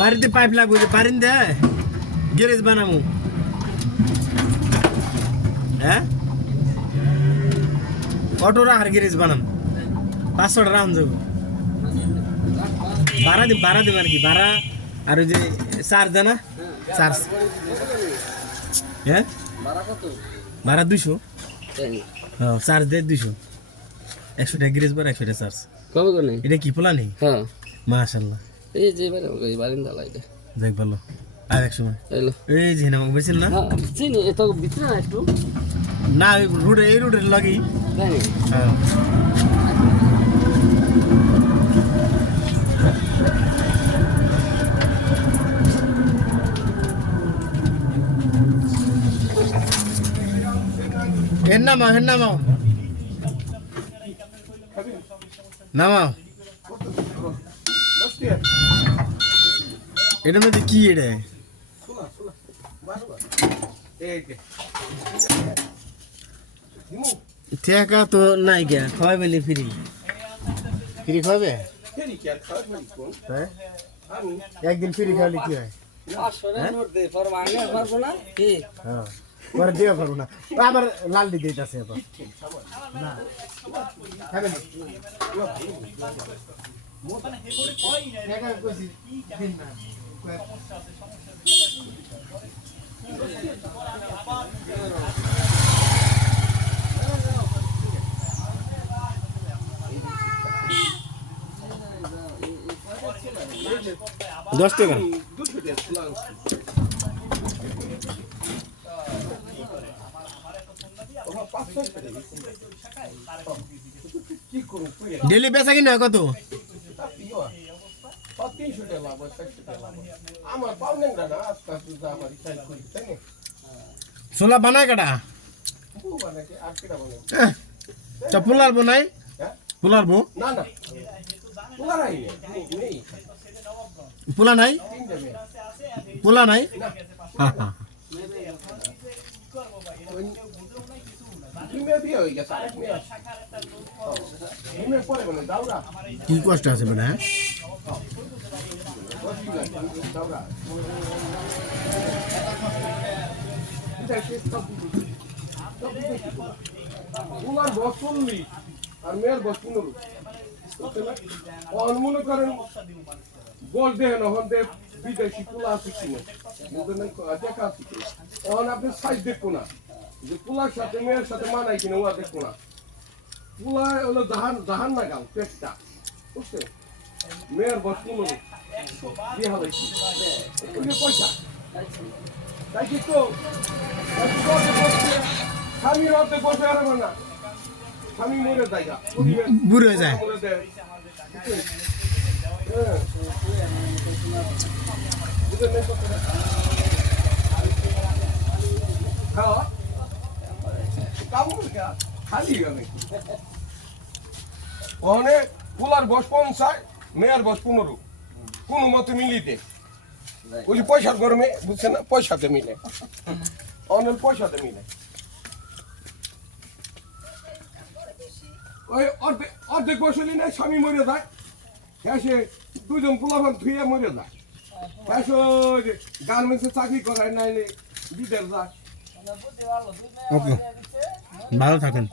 বাড়িতে পাইপ লাগবে যে বারিন্দে গ্যারেজ বানামু হ্যাঁ অটো রাখার গ্যারেজ বানাম 500 টাকা রাখুন যাবো ভাড়া দিম আর কি ভাড়া আর ওই যে চার্জ দেয় না চার্জ হ্যাঁ ভাড়া 200 হ্যাঁ চার্জ দেয় 200 100 টাকা গ্যারেজ ভাড়া 100 টাকা চার্জ কবে করে নেই এটা কি পোলা নেই হ্যাঁ মাশাআল্লাহ এই যে বারিন্দা লাইতে দেখ ভালো আর এক সময় এলো এই যে না বলছিল না হ্যাঁ চিনি এত ভিতরে না একটু না রুটে এই রুটের লাগি তাই নাকি? হ্যাঁ নামাও এটার মধ্যে কি এটা টাকা তো নাই কে খাওয়াবে নি ফ্রি খাওয়াবে একদিন ফ্রি খাওয়ালে কি হয় হ্যাঁ পরে দেওয়া পারবো না আবার লাল দিয়ে দিতেছে আবার না খাবেন দশ টাকা ডেলি বেচা কিনা কত ছোলা বানায় কাটা পোলার বো নাই পোলার বো পোলা নাই পোলা নাই কি কষ্ট আছে বেটা আর মেয়ের বস 15 মনে করেন গোল দেন হন দেব বিদেশি কুলা আছে কিনে দেখা আছে তখন আপনি সাইজ দেখবো না যে কুলার সাথে মেয়ের সাথে মানাই কিনা ওয়া দেখবো না কুলা হলো জাহান না গাল পেটটা বুঝছেন মেয়ের বস 15 দিয়ে হবে পয়সা তাই কি তো স্বামীর অর্ধেক বসে আর না স্বামী মরে যায় বুড়ো হয়ে যায় অনেক পোলার বস 50 মেয়ের বস 15 কোনো মতে মিলিয়ে বলি পয়সার গরমে বুঝছে না পয়সাতে মিলে অনেক পয়সাতে মিলে ওই অর্ধেক বসলি না স্বামী মরে যায় সে দুজন পোলাভান ধুয়ে মরে যায় গার্মেন্টসে চাকরি করায় নাই বিদেশ যায় ওকে ভালো থাকেন